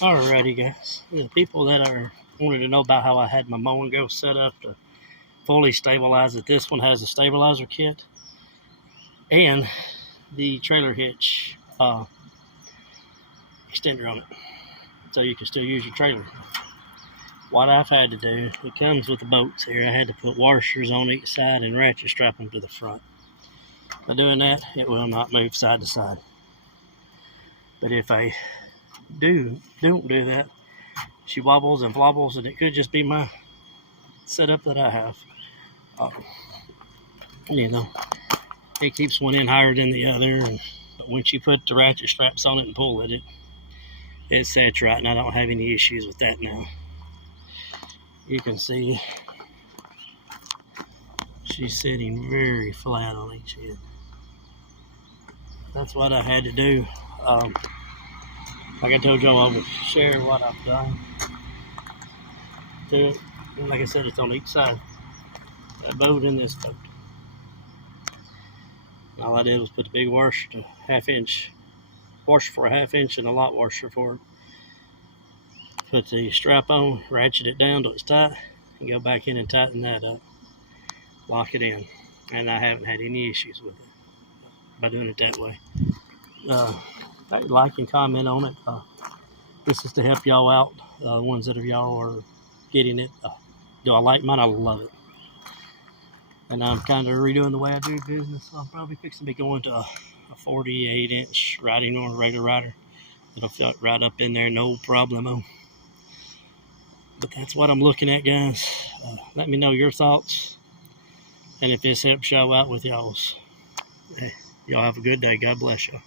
Alrighty guys, the people that are wanted to know about how I had my mowing go set up to fully stabilize it. This one has a stabilizer kit and the trailer hitch extender on it, so you can still use your trailer. What I've had to do, it comes with the bolts here. I had to put washers on each side and ratchet strap them to the front. By doing that, it will not move side to side. But if I don't do that, she wobbles and flobbles, and it could just be my setup that I have. You know, it keeps one end higher than the other, but once you put the ratchet straps on it and pull it sets right, and I don't have any issues with that now. You can see she's sitting very flat on each end. That's what I had to do. Like I told y'all, I would share what I've done to it. And like I said, it's on each side. That boat and this boat. And all I did was put the big washer to washer for a half inch and a lot washer for it. Put the strap on, ratchet it down till it's tight, and go back in and tighten that up. Lock it in. And I haven't had any issues with it by doing it that way. Like and comment on it. This is to help y'all out, the ones that y'all are getting it. Do I like mine? I love it. And I'm kind of redoing the way I do business, so I'm probably fixing to be going to a 48-inch riding on a regular rider. It'll fit right up in there, no problemo. But that's what I'm looking at, guys. Let me know your thoughts, and if this helps y'all out with y'all's. Y'all have a good day. God bless you.